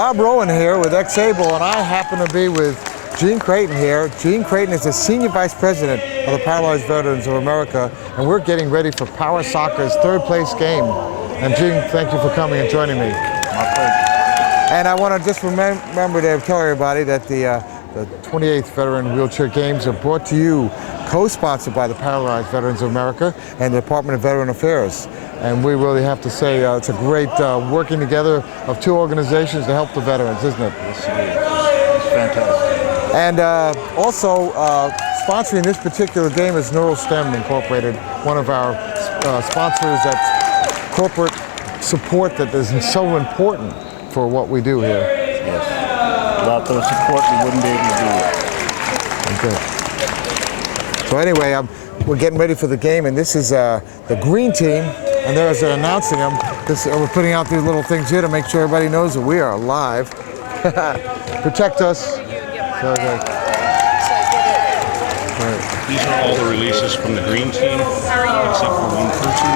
Bob Rowan here with X-Able, and I happen to be with Gene Creighton here. Gene Creighton is the Senior Vice President of the Paralyzed Veterans of America, and we're getting ready for Power Soccer's third place game. And Gene, thank you for coming and joining me. My pleasure. And I want to just remember to tell everybody that the 28th Veteran Wheelchair Games are brought to you, co-sponsored by the Paralyzed Veterans of America and the Department of Veteran Affairs. And we really have to say it's a great working together of two organizations to help the veterans, isn't it? Yes, it is. It's fantastic. And also sponsoring this particular game is NeuroStem Incorporated, one of our sponsors that's corporate support that is so important for what we do here. Yes. Without their support, we wouldn't be able to do it. Okay. So anyway, we're getting ready for the game, and this is the green team, and there's announcing them. We're putting out these little things here to make sure everybody knows that we are live. Protect us. These are all the releases from the green team, except for one person.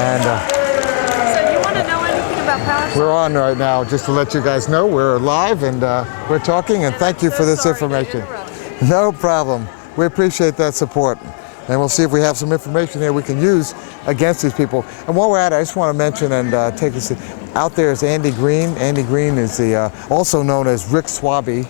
And so you want to know anything about Power Soccer? we're on right now, just to let you guys know we're live and we're talking, and thank you for this information. No problem. We appreciate that support. And we'll see if we have some information here we can use against these people. And while we're at it, I just want to mention and take this out there is Andy Green. Andy Green is the also known as Rick Swaby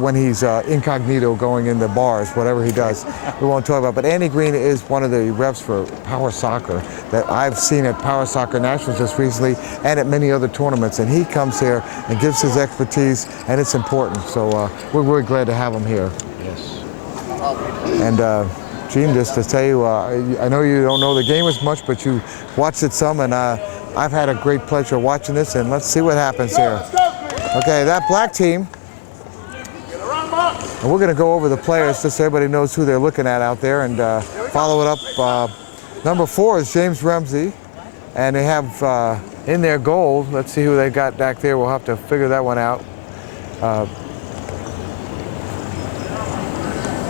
when he's incognito going in the bars, whatever he does. We won't talk about. But Andy Green is one of the reps for Power Soccer that I've seen at Power Soccer Nationals just recently and at many other tournaments. And he comes here and gives his expertise, and it's important. So we're really glad to have him here. Yes. And Gene, just to tell you, I know you don't know the game as much, but you watched it some, and I've had a great pleasure watching this, and let's see what happens here. Okay, that black team, and we're going to go over the players just so everybody knows who they're looking at out there, and follow it up. Number 4 is James Ramsey, and they have in their goal, let's see who they got back there. We'll have to figure that one out.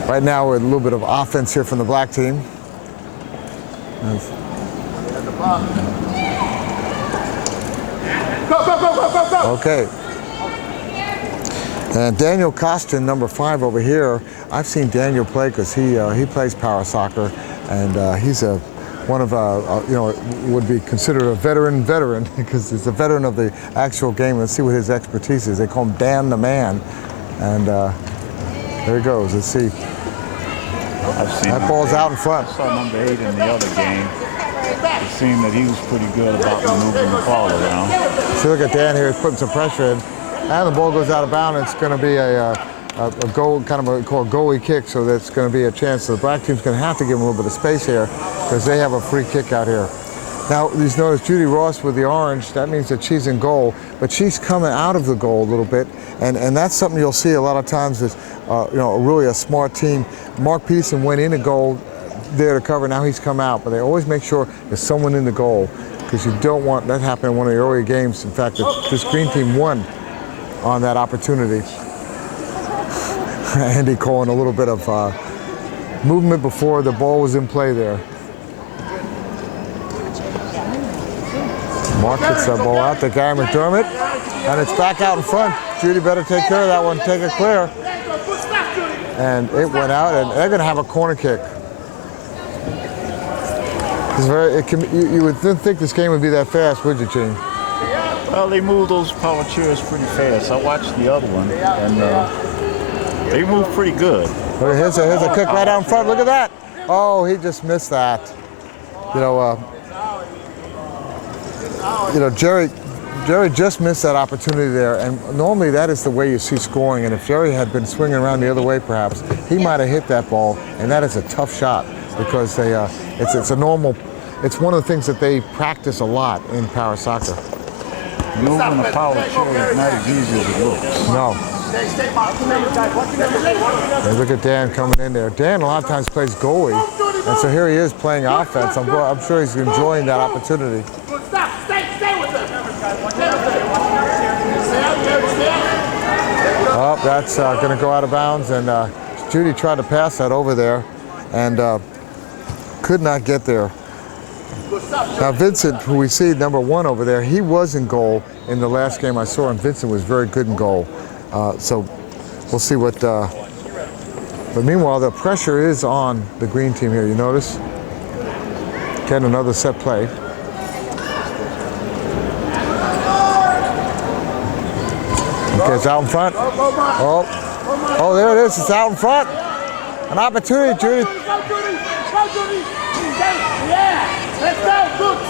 Right now, we're a little bit of offense here from the black team. Okay. And Daniel Costin, number 5 over here. I've seen Daniel play because he plays Power Soccer, and he's one of would be considered a veteran because he's a veteran of the actual game. Let's see what his expertise is. They call him Dan the Man, and there he goes. Let's see. I've seen that ball's out in front. I saw number 8 in the other game. It seemed that he was pretty good about moving the ball around. So look at Dan here. He's putting some pressure in, and the ball goes out of bounds. It's going to be a goal, kind of called goalie kick. So that's going to be a chance. So the black team's going to have to give him a little bit of space here because they have a free kick out here. Now, you notice Judy Ross with the orange. That means that she's in goal, but she's coming out of the goal a little bit, and that's something you'll see a lot of times is, really a smart team. Mark Peterson went in a goal there to cover. Now he's come out, but they always make sure there's someone in the goal because you don't want that happening in one of the earlier games. In fact, this green team won on that opportunity. Andy calling a little bit of movement before the ball was in play there. Mark gets that ball out to Gary McDermott, and it's back out in front. Judy better take care of that one, take it clear. And it went out, and they're going to have a corner kick. You would think this game would be that fast, would you, Gene? Well, they move those power chairs pretty fast. I watched the other one, and they move pretty good. Here's a kick right out in front. Look at that. Oh, he just missed that. Jerry just missed that opportunity there, and normally that is the way you see scoring, and if Jerry had been swinging around the other way perhaps, he might have hit that ball, and that is a tough shot because it's one of the things that they practice a lot in Power Soccer. Moving a power chair is not as easy as it looks. No. And look at Dan coming in there. Dan a lot of times plays goalie, and so here he is playing offense. I'm sure he's enjoying that opportunity. Oh, that's going to go out of bounds, and Judy tried to pass that over there and could not get there. Now Vincent, who we see number 1 over there, he was in goal in the last game I saw, and Vincent was very good in goal. So we'll see what, but meanwhile the pressure is on the green team here, you notice? Get another set play. Okay, it's out in front. Oh, there it is, it's out in front. An opportunity, Judy.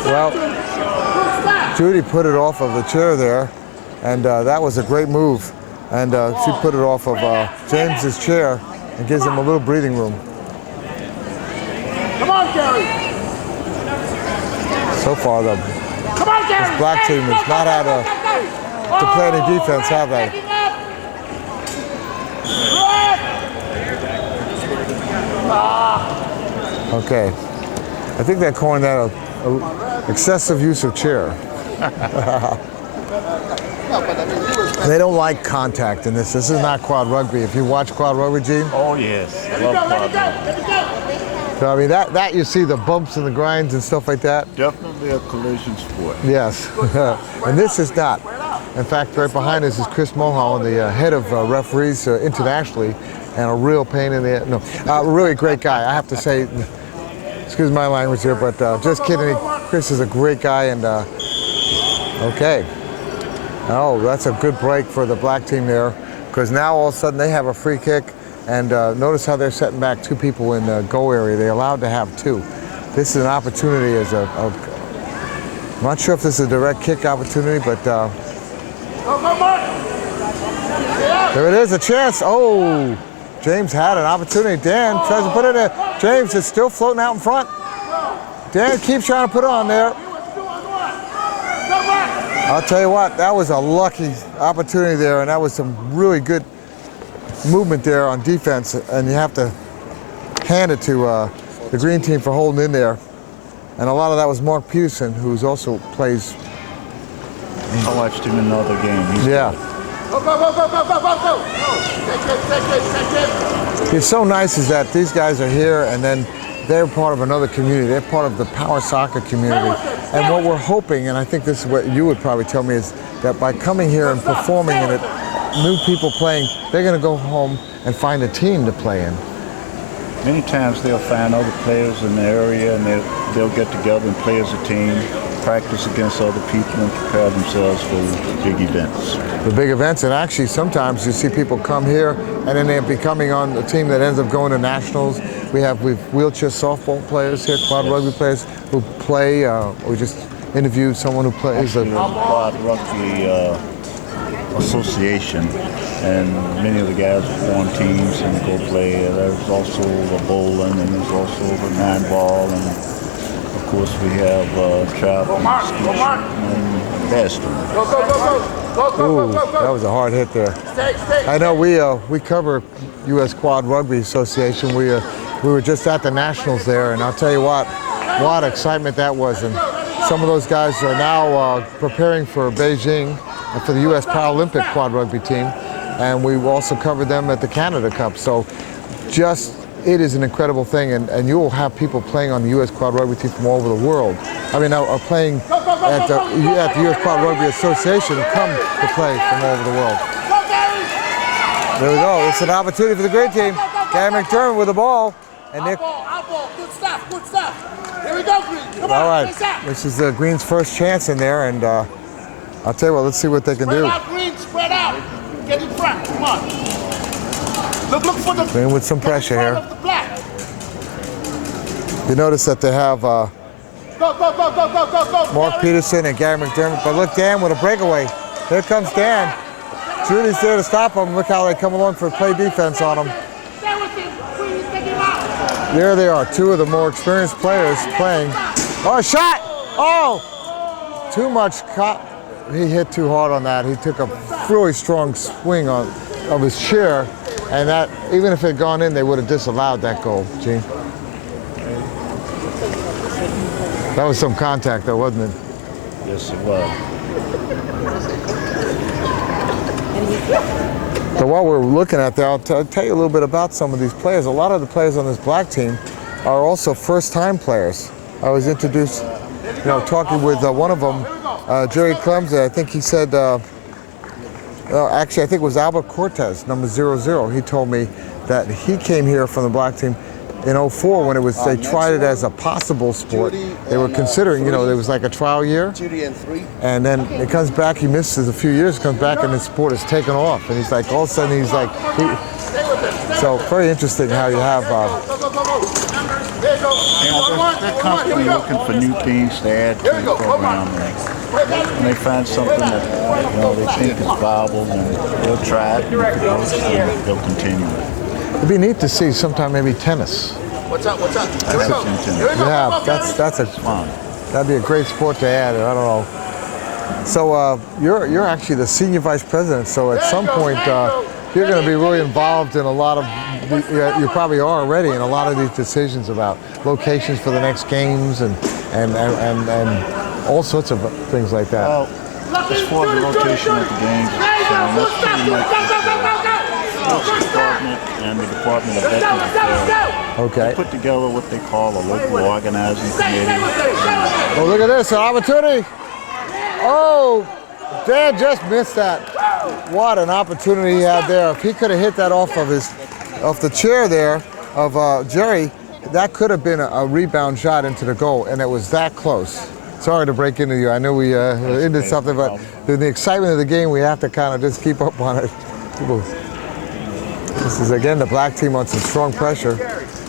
Well, Judy put it off of the chair there, and that was a great move. And she put it off of James's chair and gives him a little breathing room. Come on, Gary. So far, this black team has not had to play any defense, have they? Okay. I think they're calling that a excessive use of chair. They don't like contact in this. This is not quad rugby. If you watch quad rugby, Gene. Oh yes, I love quad rugby. So I mean that you see the bumps and the grinds and stuff like that. Definitely a collision sport. Yes, and this is not. In fact, right behind us is Chris Mulholland, the head of referees internationally, and a real pain in the really great guy. I have to say, excuse my language here, but just kidding. Chris is a great guy, and okay. Oh, that's a good break for the black team there, because now all of a sudden they have a free kick, and notice how they're setting back 2 people in the goal area. They're allowed to have 2. This is an opportunity as I'm not sure if this is a direct kick opportunity, but there it is, a chance. Oh, James had an opportunity. Dan tries to put it in. James is still floating out in front. Dan keeps trying to put it on there. I'll tell you what, that was a lucky opportunity there, and that was some really good movement there on defense, and you have to hand it to the green team for holding in there. And a lot of that was Mark Peterson, who's also plays. I watched him in another game. It's so nice is that these guys are here, and then they're part of another community. They're part of the power soccer community. And what we're hoping, and I think this is what you would probably tell me, is that by coming here and performing in it, new people playing, they're going to go home and find a team to play in. Many times they'll find other players in the area, and they'll get together and play as a team, practice against other people, and prepare themselves for big events. The big events, and actually sometimes you see people come here and then they're becoming on a team that ends up going to nationals. We've wheelchair softball players here, quad rugby players who play. We just interviewed someone who plays. There's a quad rugby association, and many of the guys form teams and go play. There's also a bowling, and there's also a 9-ball, and of course we have travel and basketball. Ooh, that was a hard hit there. I know we cover U.S. Quad Rugby Association. We were just at the Nationals there, and I'll tell you what excitement that was. And some of those guys are now preparing for Beijing and for the U.S. Paralympic Quad Rugby team, and we also covered them at the Canada Cup. So it is an incredible thing, and you will have people playing on the U.S. Quad Rugby team from all over the world. I mean, are playing at the U.S. Quad Rugby Association come to play from all over the world. There we go. It's an opportunity for the great team. Gary McDermott with the ball. And Nick. Good stuff, good stuff. Here we go, Green. Come on, all right. This is Green's first chance in there, and I'll tell you what, let's see what they can do. Spread out, Green, spread out. Get in front, come on. Look for the Green with some pressure here. You notice that they have go. Mark Peterson and Gary McDermott, but look, Dan with a breakaway. Here comes Dan. Judy's there to stop him. Look how they come along for play defense on him. There they are, 2 of the more experienced players playing. Oh, a shot! Oh! Too much. He hit too hard on that. He took a really strong swing of his chair, and that, even if it had gone in, they would have disallowed that goal, Gene. That was some contact, though, wasn't it? Yes, it was. So while we're looking at that, I'll tell you a little bit about some of these players. A lot of the players on this black team are also first-time players. I was introduced, talking with one of them, Jerry Clemson. I think he said, actually, I think it was Albert Cortez, number 00. He told me that he came here from the black team in '04 when they tried it as a possible sport. They were considering, there was like a trial year. And then it comes back, he misses a few years, comes back and the sport is taken off. And he's like, all of a sudden he's like, so very interesting how you have. They're constantly looking for new things to add to the program. And they find something that they think is viable, and they'll try it. And if it works, they'll continue it. It'd be neat to see sometime maybe tennis. What's up? Yeah, that's Fun. that'd be a great sport to add. I don't know. So you're actually the senior vice president. So at some point you're going to be really involved in a lot of. You probably are already in a lot of these decisions about locations for the next games and all sorts of things like that. Well, as far as the rotation of the games, that's pretty much the sports department and the Department of Veterans Affairs. Okay. They put together what they call a local organizing committee. Oh, look at this, an opportunity. Oh, Dan just missed that. What an opportunity he had there. If he could have hit that off the chair there of Jerry, that could have been a rebound shot into the goal, and it was that close. Sorry to break into you. I know we ended something, but in the excitement of the game, we have to kind of just keep up on it. This is, again, the black team on some strong pressure.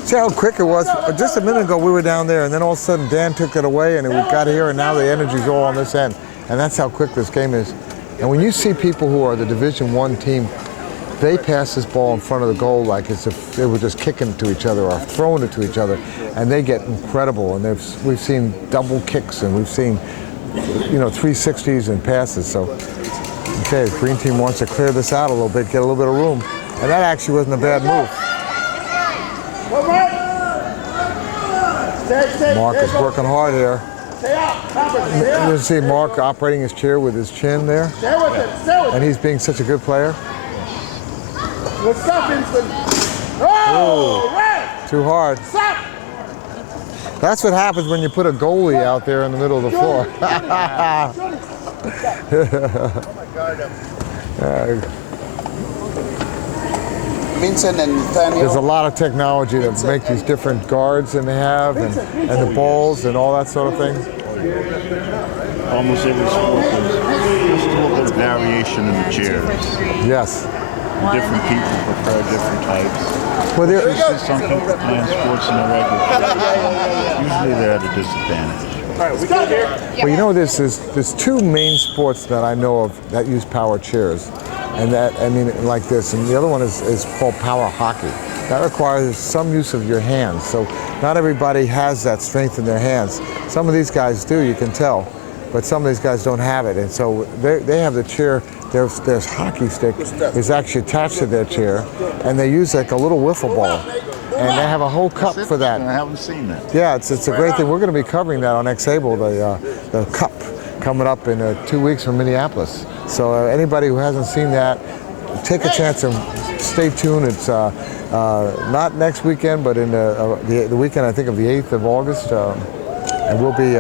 See how quick it was? Just a minute ago, we were down there, and then all of a sudden, Dan took it away, and we got here, and now the energy's all on this end. And that's how quick this game is. And when you see people who are the Division I team, they pass this ball in front of the goal like as if they were just kicking it to each other or throwing it to each other, and they get incredible. And we've seen double kicks, and we've seen 360s and passes. So, okay, the green team wants to clear this out a little bit, get a little bit of room, and that actually wasn't a bad move. Mark is working hard here. You see Mark operating his chair with his chin there, and he's being such a good player. Oh, too hard. That's what happens when you put a goalie out there in the middle of the floor. There's a lot of technology to make these different guards that they have, and the balls and all that sort of thing. Almost every sport is just a little bit of variation in the chairs. Yes. Different people prefer different types. Well, Some people playing sports in the regular. Usually they're at a disadvantage. Well, there's two main sports that I know of that use power chairs, and like this, and the other one is called power hockey. That requires some use of your hands, so not everybody has that strength in their hands. Some of these guys do, you can tell, but some of these guys don't have it, and so they have the chair. Their hockey stick is actually attached to their chair, and they use like a little wiffle ball, and they have a whole cup for that. I haven't seen that. Yeah, it's a great thing. We're going to be covering that on Xable, the cup, coming up in 2 weeks from Minneapolis. So anybody who hasn't seen that, take a chance and stay tuned. It's not next weekend, but in the weekend, I think, of the 8th of August, and we'll be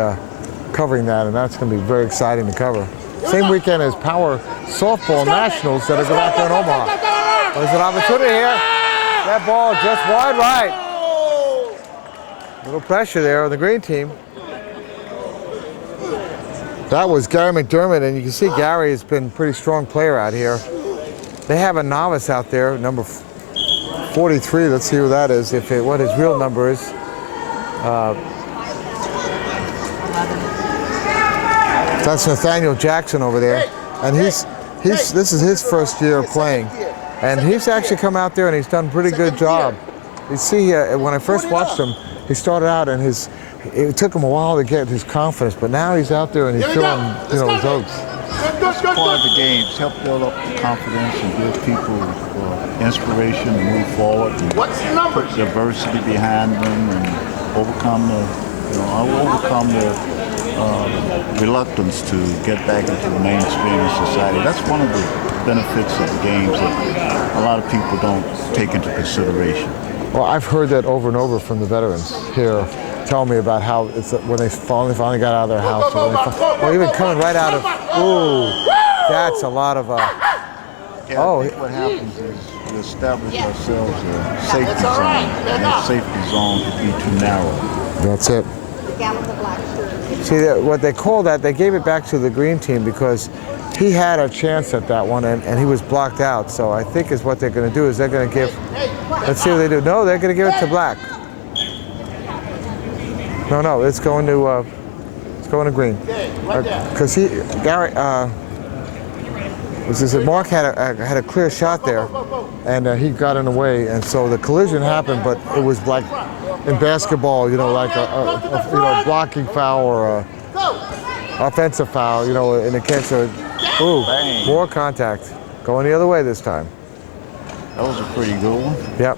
covering that, and that's going to be very exciting to cover. Same weekend as Power Softball Nationals that are going back there in Omaha. There's an opportunity here. That ball just wide right. Little pressure there on the green team. That was Gary McDermott, and you can see Gary has been a pretty strong player out here. They have a novice out there, number 43. Let's see who that is, what his real number is. That's Nathaniel Jackson over there, and this is his first year of playing, and he's actually come out there and he's done a pretty good job. You see, when I first watched him, he started out and it took him a while to get his confidence, but now he's out there and he's feeling, his oats. That's part of the games, help build up the confidence and give people inspiration to move forward and put diversity behind them and overcome the reluctance to get back into the mainstream of society. That's one of the benefits of the games that a lot of people don't take into consideration. Well, I've heard that over and over from the veterans here. telling me about how it's when they finally got out of their house. Or even coming right out of, ooh, that's a lot of, Yeah, I think what happens is we establish ourselves a safety zone, and that safety zone could be too narrow. that's it. See, what they call that, they gave it back to the green team because he had a chance at that one and he was blocked out. So I think is what they're going to do is they're going to give, let's see what they do. No, they're going to give it to black. No, it's going to green. Because Mark had a clear shot there, and he got in the way, and so the collision happened. But it was like in basketball, like a blocking foul or a offensive foul, in the case of more contact, going the other way this time. That was a pretty good one. Yep.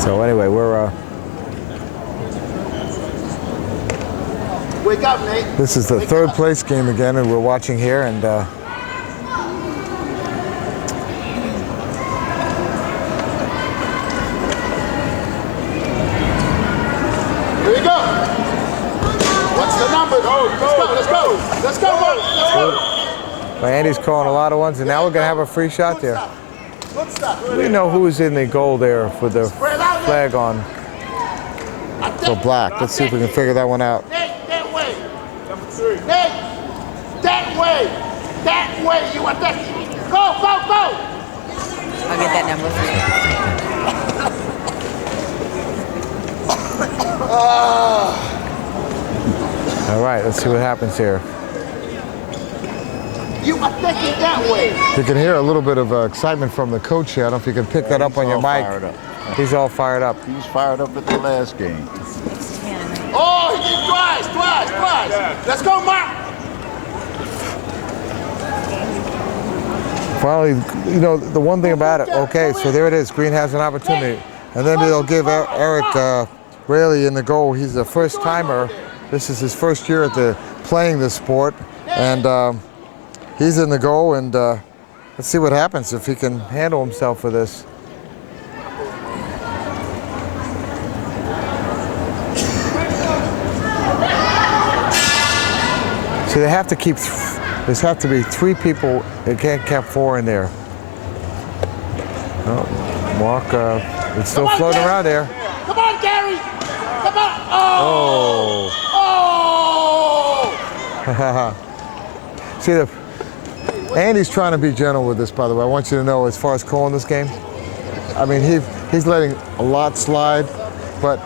So anyway, we're Wake up, Nate. this is the third place game again, and we're watching here, and Here you go. What's the number? Let's go, Mark. Let's go. well, Andy's calling a lot of ones, and now we're gonna have a free shot there. Good stuff. We know who's in the goal there for the flag on for black. Let's see if we can figure that one out. Nate, that way. Number 3. Nate, that way. That way. You want that? Go. I'll get that number for you. All right, let's see what happens here. You are thinking that way. You can hear a little bit of excitement from the coach here. I don't know if you can pick that up on your mic. He's all fired up. He was fired up at the last game. Oh, he did twice. Let's go, Mark. Finally, the one thing about it, okay, so there it is. Green has an opportunity. And then they'll give Eric Rayleigh in the goal. He's a first timer. This is his first year at playing this sport. And he's in the goal, and let's see what happens if he can handle himself for this. See, they have to keep, there's have to be 3 people. They can't keep 4 in there. Oh, Mark, it's still floating around there. Come on, Gary. Come on. Oh. See, Andy's trying to be gentle with this, by the way. I want you to know, as far as calling this game, I mean, he's letting a lot slide, but,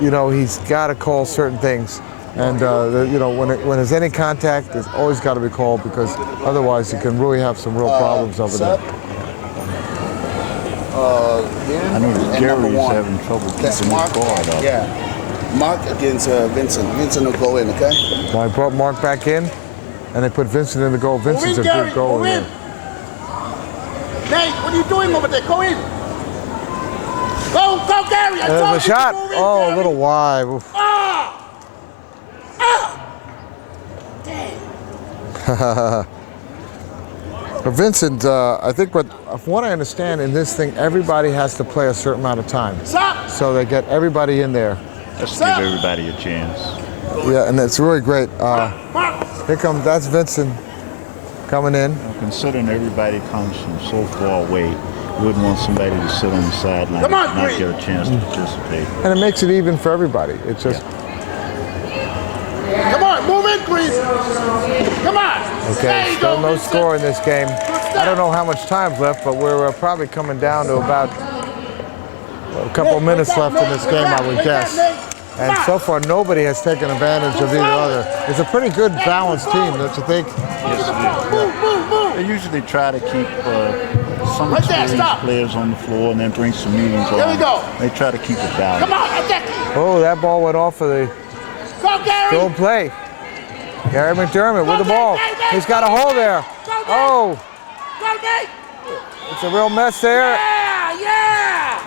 he's got to call certain things. And, when there's any contact, there's always got to be called, because otherwise you can really have some real problems over there. I know that Gary's having trouble keeping his guard up. Yeah. Mark against Vincent. Vincent will go in, okay? Well, I brought Mark back in, and they put Vincent in the goal. Vincent's a good goal. Go in. Nate, what are you doing over there? Go in. Go, Gary. There's a shot. Go in, Oh, Gary. a little wide. Oof. But Vincent, I think from what I understand in this thing, everybody has to play a certain amount of time. Stop. So they get everybody in there. Let's give everybody a chance. Yeah, and it's really great. That's Vincent coming in. Considering everybody comes from so far away, you wouldn't want somebody to sit on the sideline and not get a chance to participate. And it makes it even for everybody. It's just... Come on, move in, please. Come on. Okay, still no score in this game. I don't know how much time's left, but we're probably coming down to about a couple minutes left in this game, I would guess. And so far, nobody has taken advantage of either other. It's a pretty good balanced team, don't you think? Yes, they usually try to keep some experienced players on the floor and then bring some meetings on. Here we go. They try to keep it balanced. Come on, attack. Oh, that ball went off of the... Go, Gary. Still in play. Gary McDermott with the ball. He's got a hole there. Oh. Go, Nate. It's a real mess there. Yeah.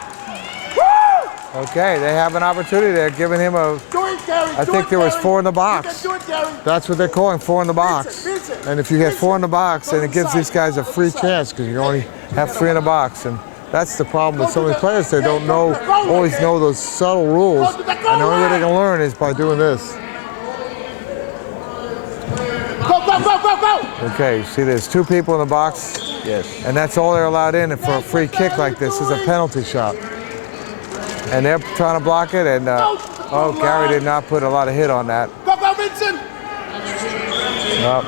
Woo. Okay, they have an opportunity. They're giving him a... Do it, Gary. I think there was 4 in the box. Do it, Gary. That's what they're calling 4 in the box. And if you get 4 in the box, then it gives these guys a free chance, because you only have 3 in the box. And That's the problem with some of these players. They don't always know those subtle rules, and the only way they can learn is by doing this. Go! Okay, see there's 2 people in the box, Yes. and that's all they're allowed in for a free kick like this is a penalty shot. And they're trying to block it, and oh, Gary did not put a lot of hit on that. Go, Vincent! Nope.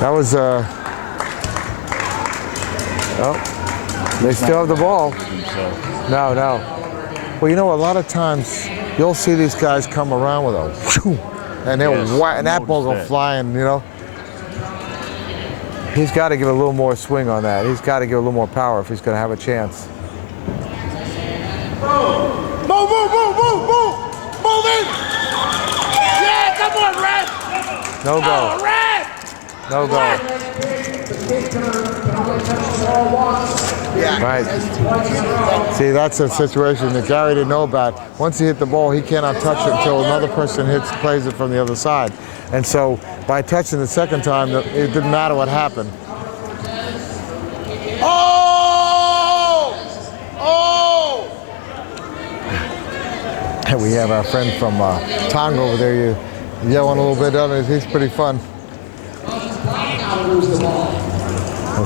That was, oh, they still have the ball. No. Well, you know, a lot of times you'll see these guys come around with a whew, and they'll and that ball go flying, you know. He's got to give a little more swing on that. He's got to give a little more power if he's going to have a chance. Move in! Yeah, come on, Red! No go. Oh, Red! No go. Right. See, that's a situation that Gary didn't know about. Once he hit the ball, he cannot touch it until another person plays it from the other side. And so by touching the second time, it didn't matter what happened. Oh! We have our friend from Tonga over there. You yelling a little bit on it. He's pretty fun.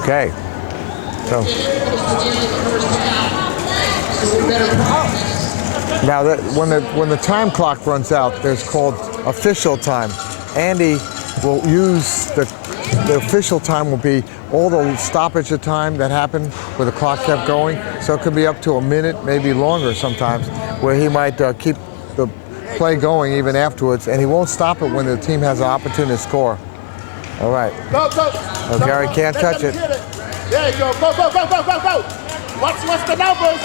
Okay. So now when the time clock runs out, there's called official time. Andy will use the official time will be all the stoppage of time that happened where the clock kept going. So it could be up to a minute, maybe longer sometimes, where he might keep the play going even afterwards, and he won't stop it when the team has an opportunity to score. All right. Go! Oh, Gary can't touch it. There you go. Go! What's the numbers?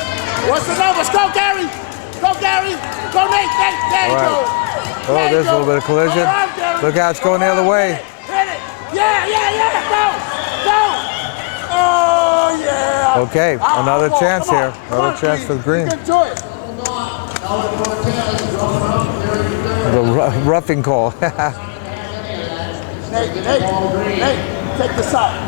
Go, Gary! Go, Nate! There you go! Oh, there's a little bit of collision. Look out, it's going the other way. Hit it! Yeah! Go! Oh, yeah! Okay, another chance here. Another chance for the green. You can do it! The roughing call. Nate, take the side.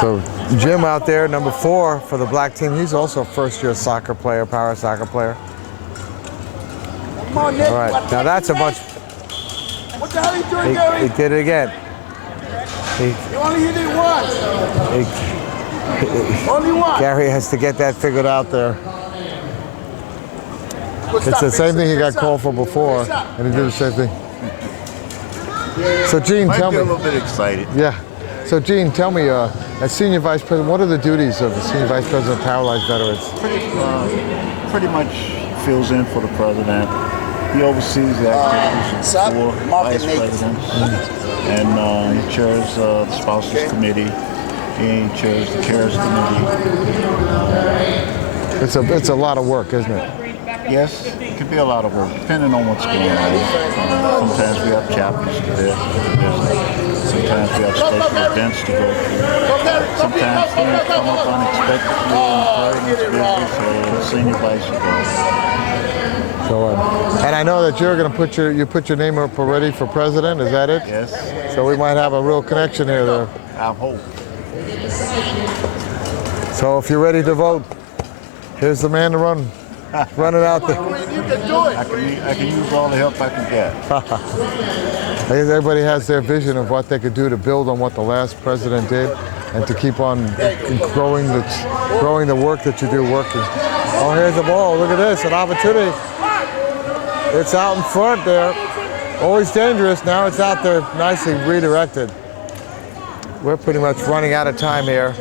So Jim out there, number 4 for the black team. He's also a first-year soccer player, power soccer player. Come on, Nate. All right, now that's a bunch. What the hell are you doing, Gary? He did it again. You only hit it once. Only one. Gary has to get that figured out there. Good It's stop, the same thing he got Vincent. called for before, and he did the same thing. So Gene, Might tell be me. a little bit excited. Yeah. So Gene, tell me, as Senior Vice President, what are the duties of the Senior Vice President of Paralyzed Veterans? Pretty much fills in for the president. He oversees the activities of the 4 vice presidents, and he chairs the spouses committee. He chairs the cares committee. It's a lot of work, isn't it? Yes, it can be a lot of work, depending on what's going on. Sometimes we have chapters to visit. Sometimes we have special events to go to. Sometimes things come up unexpectedly and the president's busy, so the senior vice will go. So, and I know that you're going to put your name up already for president. Is that it? Yes. So we might have a real connection here there. I hope. So if you're ready to vote, here's the man to run it out there. You can do it. I can use all the help I can get. I guess everybody has their vision of what they could do to build on what the last president did, and to keep on growing the work that you do working. Oh, here's the ball. Look at this, an opportunity. It's out in front there. Always dangerous. Now it's out there nicely redirected. We're pretty much running out of time here.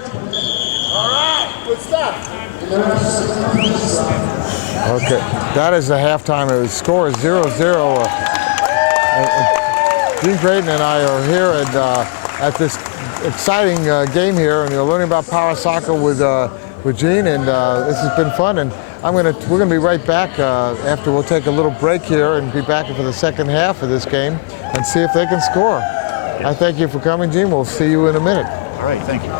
All right, good stuff. Okay, that is the halftime. The score is 0-0. Gene Creighton and I are here at this exciting game here, and you're learning about power soccer with Gene, and this has been fun. And we're gonna be right back after we'll take a little break here and be back for the second half of this game and see if they can score. I thank you for coming, Gene. We'll see you in a minute. All right, thank you.